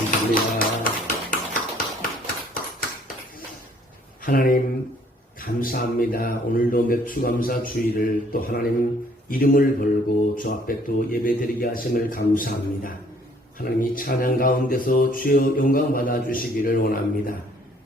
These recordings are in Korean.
감사합니다. 하나님 감사합니다. 오늘도 맥주감사 주일을 또 하나님 이름을 걸고 주 앞에 또 예배드리게 하심을 감사합니다. 하나님이 찬양 가운데서 주여 영광 받아주시기를 원합니다.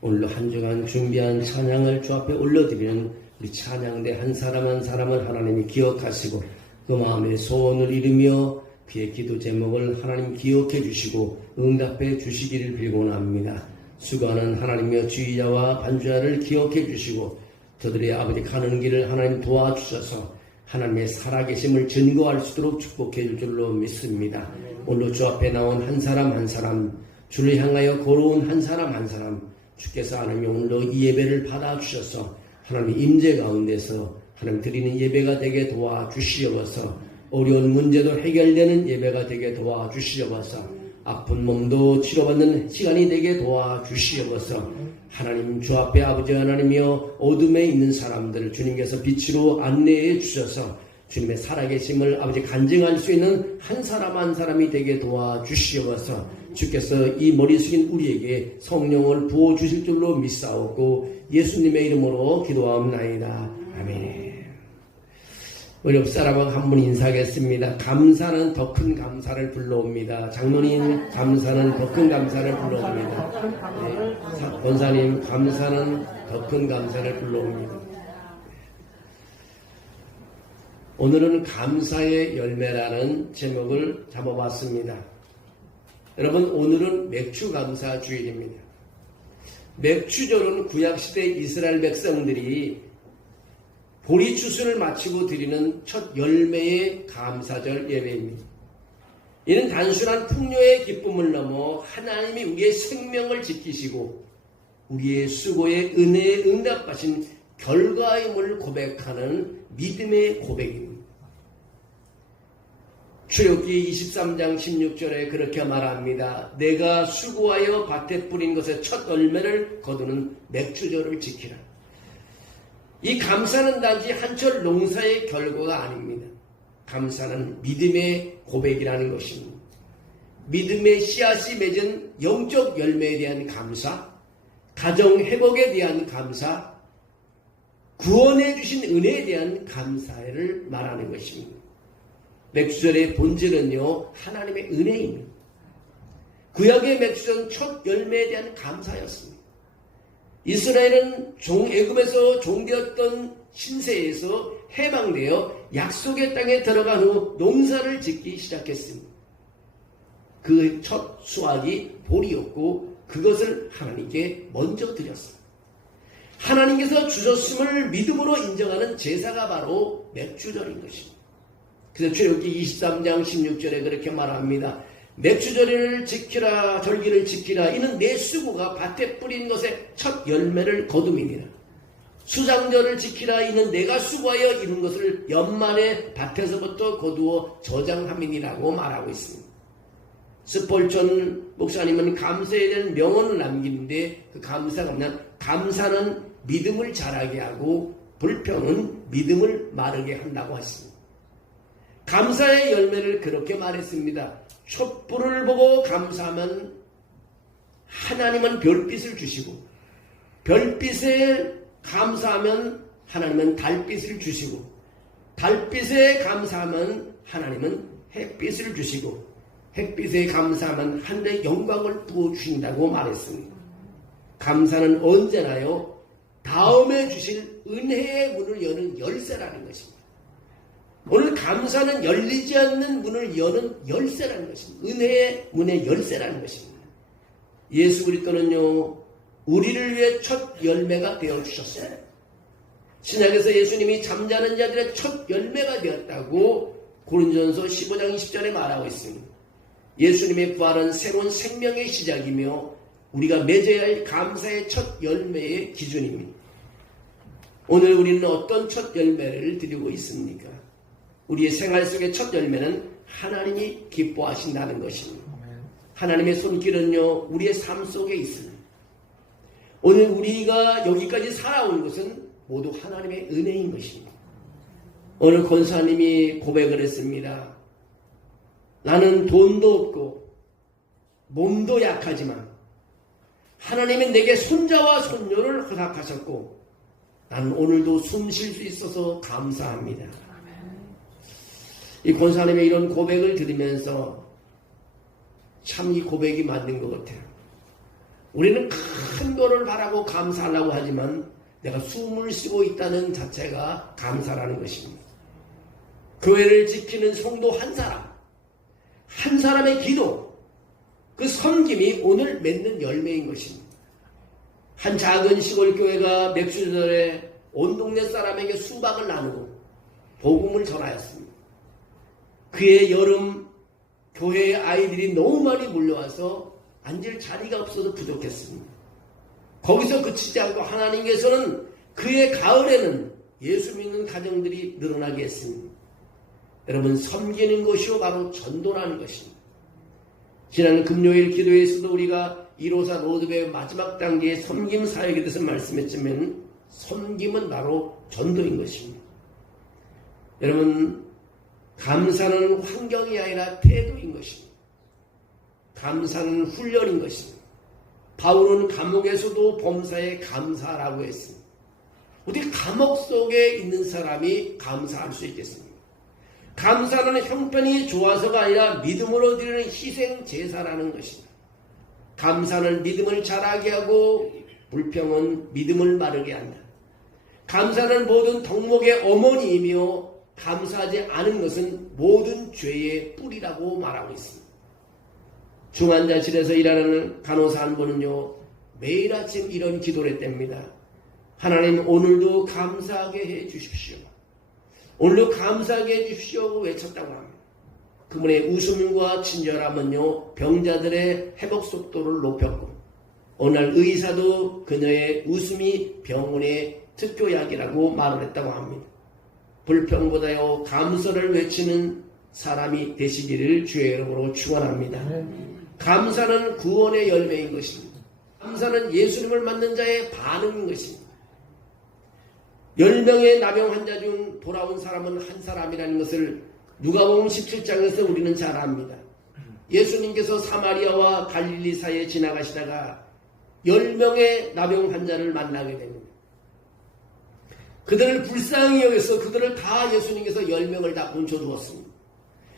오늘도 한 주간 준비한 찬양을 주 앞에 올려드리는 우리 찬양대 한 사람 한 사람을 하나님이 기억하시고 그 마음의 소원을 이루며 그의 기도 제목을 하나님 기억해 주시고 응답해 주시기를 빌곤 합니다. 수고하는 하나님의 주의자와 반주자를 기억해 주시고 저들의 아버지 가는 길을 하나님 도와주셔서 하나님의 살아계심을 증거할 수 있도록 축복해 줄 줄로 믿습니다. 오늘 주 앞에 나온 한 사람 한 사람, 주를 향하여 걸어온 한 사람 한 사람, 주께서 하나님 오늘도 이 예배를 받아주셔서 하나님 임재 가운데서 하나님 드리는 예배가 되게 도와주시옵소서. 어려운 문제도 해결되는 예배가 되게 도와주시옵소서. 아픈 몸도 치료받는 시간이 되게 도와주시옵소서. 하나님 주 앞에 아버지 하나님이여 어둠에 있는 사람들을 주님께서 빛으로 안내해 주셔서 주님의 살아계심을 아버지 간증할 수 있는 한 사람 한 사람이 되게 도와주시옵소서. 주께서 이 머리 숙인 우리에게 성령을 부어주실 줄로 믿사옵고 예수님의 이름으로 기도하옵나이다. 아멘. 우리 옆 사람하고 한 분 인사하겠습니다. 감사는 더 큰 감사를 불러옵니다. 장로님 감사는 더 큰 감사를 불러옵니다. 네, 권사님 감사는 더 큰 감사를 불러옵니다. 오늘은 감사의 열매라는 제목을 잡아봤습니다. 여러분 오늘은 맥주감사 주일입니다. 맥주절은 구약시대 이스라엘 백성들이 보리 추수를 마치고 드리는 첫 열매의 감사절 예배입니다. 이는 단순한 풍요의 기쁨을 넘어 하나님이 우리의 생명을 지키시고 우리의 수고에 은혜에 응답하신 결과임을 고백하는 믿음의 고백입니다. 출애굽기 23장 16절에 그렇게 말합니다. 내가 수고하여 밭에 뿌린 것의 첫 열매를 거두는 맥주절을 지키라. 이 감사는 단지 한철 농사의 결과가 아닙니다. 감사는 믿음의 고백이라는 것입니다. 믿음의 씨앗이 맺은 영적 열매에 대한 감사, 가정 회복에 대한 감사, 구원해 주신 은혜에 대한 감사를 말하는 것입니다. 맥주절의 본질은요, 하나님의 은혜입니다. 구약의 맥주절은 첫 열매에 대한 감사였습니다. 이스라엘은 애굽에서 종되었던 신세에서 해방되어 약속의 땅에 들어간 후 농사를 짓기 시작했습니다. 그 첫 수확이 보리였고 그것을 하나님께 먼저 드렸습니다. 하나님께서 주셨음을 믿음으로 인정하는 제사가 바로 맥주절인 것입니다. 그래서 출애굽기 23장 16절에 그렇게 말합니다. 맥주절을 지키라, 절기를 지키라. 이는 내 수고가 밭에 뿌린 것의 첫 열매를 거둠이니라. 수장절을 지키라. 이는 내가 수고하여 이룬 것을 연말에 밭에서부터 거두어 저장함이니라고 말하고 있습니다. 스폴전 목사님은 감사에 대한 명언을 남기는데 그 감사가 뭐냐? 감사는 믿음을 자라게 하고 불평은 믿음을 마르게 한다고 했습니다. 감사의 열매를 그렇게 말했습니다. 촛불을 보고 감사하면 하나님은 별빛을 주시고 별빛에 감사하면 하나님은 달빛을 주시고 달빛에 감사하면 하나님은 햇빛을 주시고 햇빛에 감사하면 하늘의 영광을 부어주신다고 말했습니다. 감사는 언제나요 다음에 주실 은혜의 문을 여는 열쇠라는 것입니다. 오늘 감사는 열리지 않는 문을 여는 열쇠라는 것입니다. 은혜의 문의 열쇠라는 것입니다. 예수 그리스도는요 우리를 위해 첫 열매가 되어주셨어요. 신약에서 예수님이 잠자는 자들의 첫 열매가 되었다고 고린도전서 15장 20절에 말하고 있습니다. 예수님의 부활은 새로운 생명의 시작이며 우리가 맺어야 할 감사의 첫 열매의 기준입니다. 오늘 우리는 어떤 첫 열매를 드리고 있습니까? 우리의 생활 속의 첫 열매는 하나님이 기뻐하신다는 것입니다. 하나님의 손길은요 우리의 삶 속에 있습니다. 오늘 우리가 여기까지 살아온 것은 모두 하나님의 은혜인 것입니다. 오늘 권사님이 고백을 했습니다. 나는 돈도 없고 몸도 약하지만 하나님이 내게 손자와 손녀를 허락하셨고 나는 오늘도 숨 쉴 수 있어서 감사합니다. 이 권사님의 이런 고백을 들으면서 참 이 고백이 맞는 것 같아요. 우리는 큰 거를 바라고 감사하려고 하지만 내가 숨을 쉬고 있다는 자체가 감사라는 것입니다. 교회를 지키는 성도 한 사람의 기도, 그 섬김이 오늘 맺는 열매인 것입니다. 한 작은 시골 교회가 맥주절에 온 동네 사람에게 수박을 나누고 복음을 전하였습니다. 그해 여름 교회의 아이들이 너무 많이 몰려와서 앉을 자리가 없어서 부족했습니다. 거기서 그치지 않고 하나님께서는 그해 가을에는 예수 믿는 가정들이 늘어나게 했습니다. 여러분, 섬기는 것이요 바로 전도라는 것입니다. 지난 금요일 기도에서도 우리가 154 로드의 마지막 단계의 섬김 사역에 대해서 말씀했지만 섬김은 바로 전도인 것입니다. 여러분, 감사는 환경이 아니라 태도인 것입니다. 감사는 훈련인 것입니다. 바울은 감옥에서도 범사에 감사라고 했습니다. 어떻게 감옥 속에 있는 사람이 감사할 수 있겠습니까? 감사는 형편이 좋아서가 아니라 믿음으로 드리는 희생 제사라는 것입니다. 감사는 믿음을 자라게 하고 불평은 믿음을 마르게 한다. 감사는 모든 덕목의 어머니이며 감사하지 않은 것은 모든 죄의 뿌리라고 말하고 있습니다. 중환자실에서 일하는 간호사 한 분은요, 매일 아침 이런 기도를 했답니다. 하나님, 오늘도 감사하게 해 주십시오. 오늘도 감사하게 해 주십시오 외쳤다고 합니다. 그분의 웃음과 친절함은요, 병자들의 회복 속도를 높였고 어느 날 의사도 그녀의 웃음이 병원의 특효약이라고 말을 했다고 합니다. 불평보다요 감사를 외치는 사람이 되시기를 주의 이름으로 축원합니다. 감사는 구원의 열매인 것입니다. 감사는 예수님을 만난 자의 반응인 것입니다. 10명의 남용 환자 중 돌아온 사람은 한 사람이라는 것을 누가복음 17장에서 우리는 잘 압니다. 예수님께서 사마리아와 갈릴리 사이에 지나가시다가 10명의 남용 환자를 만나게 됩니다. 그들을 불쌍히 여겨서 그들을 다 예수님께서 10명을 다 얹혀주었습니다.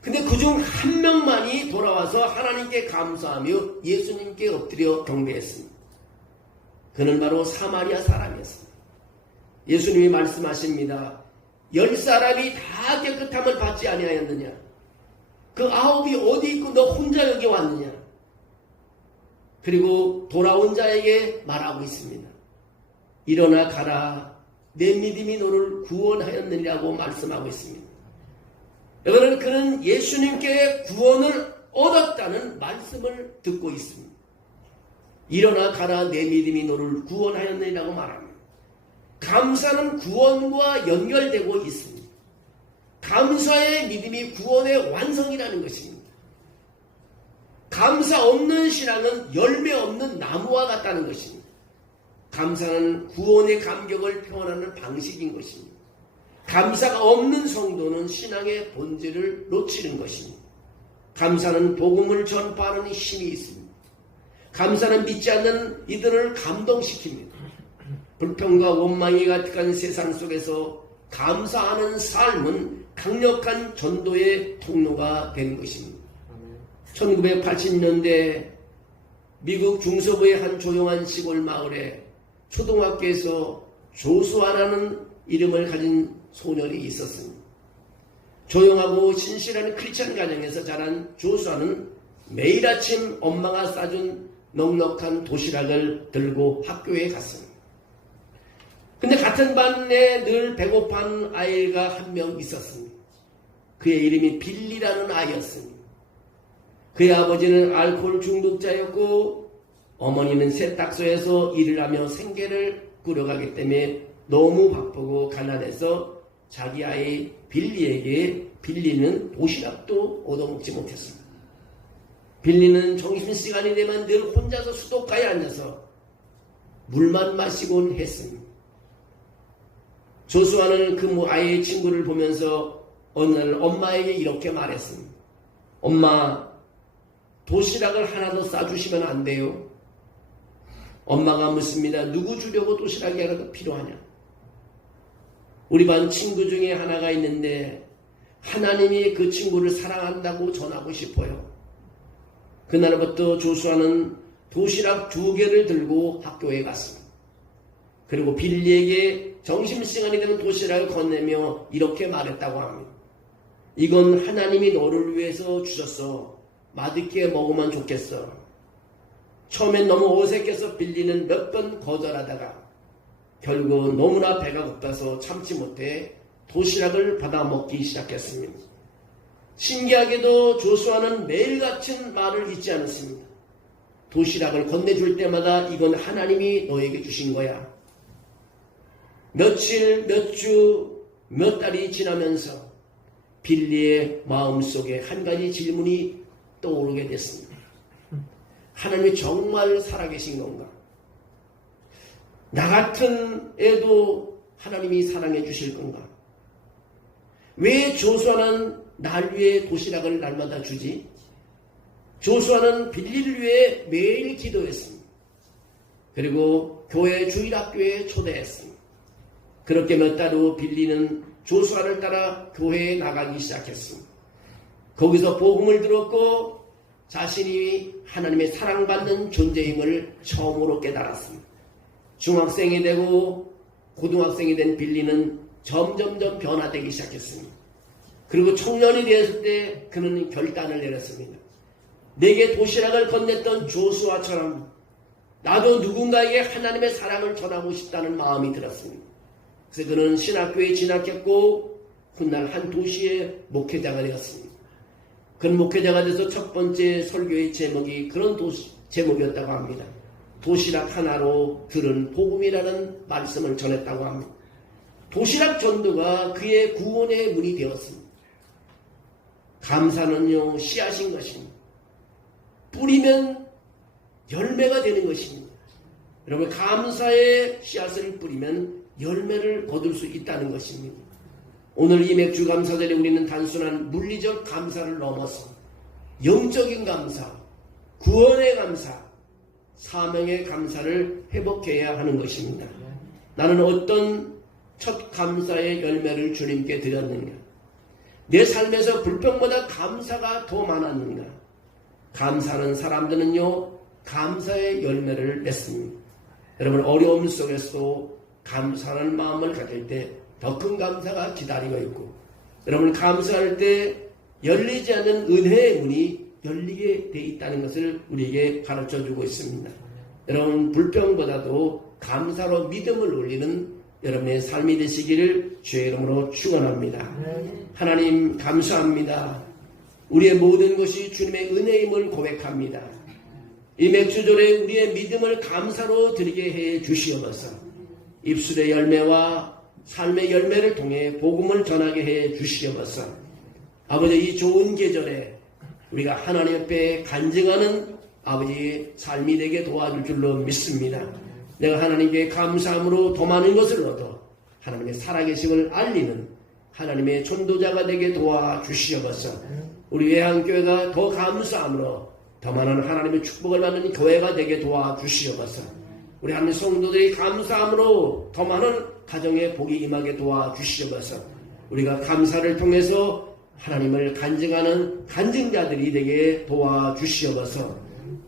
근데 그중 한 명만이 돌아와서 하나님께 감사하며 예수님께 엎드려 경배했습니다. 그는 바로 사마리아 사람이었습니다. 예수님이 말씀하십니다. 10사람이 다 깨끗함을 받지 아니하였느냐? 그 9이 어디 있고 너 혼자 여기 왔느냐? 그리고 돌아온 자에게 말하고 있습니다. 일어나 가라. 내 믿음이 너를 구원하였느냐고 말씀하고 있습니다. 여러분, 그는 예수님께 구원을 얻었다는 말씀을 듣고 있습니다. 일어나 가라. 내 믿음이 너를 구원하였느냐고 말합니다. 감사는 구원과 연결되고 있습니다. 감사의 믿음이 구원의 완성이라는 것입니다. 감사 없는 신앙은 열매 없는 나무와 같다는 것입니다. 감사는 구원의 감격을 표현하는 방식인 것입니다. 감사가 없는 성도는 신앙의 본질을 놓치는 것입니다. 감사는 복음을 전파하는 힘이 있습니다. 감사는 믿지 않는 이들을 감동시킵니다. 불평과 원망이 가득한 세상 속에서 감사하는 삶은 강력한 전도의 통로가 되는 것입니다. 1980년대 미국 중서부의 한 조용한 시골 마을에 초등학교에서 조수아라는 이름을 가진 소년이 있었습니다. 조용하고 신실한 크리스찬 가정에서 자란 조수아는 매일 아침 엄마가 싸준 넉넉한 도시락을 들고 학교에 갔습니다. 근데 같은 반에 늘 배고픈 아이가 한 명 있었습니다. 그의 이름이 빌리라는 아이였습니다. 그의 아버지는 알코올 중독자였고 어머니는 세탁소에서 일을 하며 생계를 꾸려가기 때문에 너무 바쁘고 가난해서 자기 아이 빌리에게 빌리는 도시락도 얻어먹지 못했습니다. 빌리는 점심시간이 되면 늘 혼자서 수도가에 앉아서 물만 마시곤 했습니다. 조수아는 그 아이의 친구를 보면서 어느 날 엄마에게 이렇게 말했습니다. 엄마, 도시락을 하나 더 싸주시면 안 돼요? 엄마가 묻습니다. 누구 주려고 도시락이 하나 더 필요하냐? 우리 반 친구 중에 하나가 있는데 하나님이 그 친구를 사랑한다고 전하고 싶어요. 그날부터 조수아는 도시락 2개를 들고 학교에 갔습니다. 그리고 빌리에게 점심시간이 되면 도시락을 건네며 이렇게 말했다고 합니다. 이건 하나님이 너를 위해서 주셨어. 맛있게 먹으면 좋겠어. 처음엔 너무 어색해서 빌리는 몇 번 거절하다가 결국 너무나 배가 고파서 참지 못해 도시락을 받아 먹기 시작했습니다. 신기하게도 조수아는 매일 같은 말을 잊지 않았습니다. 도시락을 건네줄 때마다 이건 하나님이 너에게 주신 거야. 며칠, 몇 주, 몇 달이 지나면서 빌리의 마음속에 한 가지 질문이 떠오르게 됐습니다. 하나님이 정말 살아계신 건가? 나 같은 애도 하나님이 사랑해 주실 건가? 왜 조수아는 날 위해 도시락을 날마다 주지? 조수아는 빌리를 위해 매일 기도했습니다. 그리고 교회 주일학교에 초대했습니다. 그렇게 몇 달 후 빌리는 조수아를 따라 교회에 나가기 시작했습니다. 거기서 복음을 들었고 자신이 하나님의 사랑받는 존재임을 처음으로 깨달았습니다. 중학생이 되고 고등학생이 된 빌리는 점점점 변화되기 시작했습니다. 그리고 청년이 되었을 때 그는 결단을 내렸습니다. 내게 도시락을 건넸던 조수아처럼 나도 누군가에게 하나님의 사랑을 전하고 싶다는 마음이 들었습니다. 그래서 그는 신학교에 진학했고 훗날 한 도시의 목회자가 되었습니다. 그는 목회자가 돼서 첫 번째 설교의 제목이 그런 제목이었다고 합니다. 도시락 하나로 들은 복음이라는 말씀을 전했다고 합니다. 도시락 전도가 그의 구원의 문이 되었습니다. 감사는요, 씨앗인 것입니다. 뿌리면 열매가 되는 것입니다. 여러분, 감사의 씨앗을 뿌리면 열매를 거둘 수 있다는 것입니다. 오늘 이 맥주 감사절에 우리는 단순한 물리적 감사를 넘어서 영적인 감사, 구원의 감사, 사명의 감사를 회복해야 하는 것입니다. 나는 어떤 첫 감사의 열매를 주님께 드렸는가? 내 삶에서 불평보다 감사가 더 많았는가? 감사하는 사람들은요, 감사의 열매를 맺습니다. 여러분, 어려움 속에서도 감사하는 마음을 가질 때 더 큰 감사가 기다리고 있고, 여러분 감사할 때 열리지 않는 은혜의 문이 열리게 돼 있다는 것을 우리에게 가르쳐주고 있습니다. 여러분, 불평보다도 감사로 믿음을 올리는 여러분의 삶이 되시기를 주의 이름으로 축원합니다. 하나님 감사합니다. 우리의 모든 것이 주님의 은혜임을 고백합니다. 이 맥주절에 우리의 믿음을 감사로 드리게 해 주시옵소서. 입술의 열매와 삶의 열매를 통해 복음을 전하게 해 주시옵소서. 아버지, 이 좋은 계절에 우리가 하나님 앞에 간증하는 아버지의 삶이 되게 도와줄 줄로 믿습니다. 내가 하나님께 감사함으로 더 많은 것을 얻어 하나님의 살아계심을 알리는 하나님의 전도자가 되게 도와주시옵소서. 우리 외향교회가 더 감사함으로 더 많은 하나님의 축복을 받는 교회가 되게 도와주시옵소서. 우리 하나님 성도들이 감사함으로 더 많은 가정의 복이 임하게 도와주시옵소서. 우리가 감사를 통해서 하나님을 간증하는 간증자들이 되게 도와주시옵소서.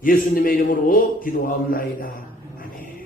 예수님의 이름으로 기도하옵나이다. 아멘.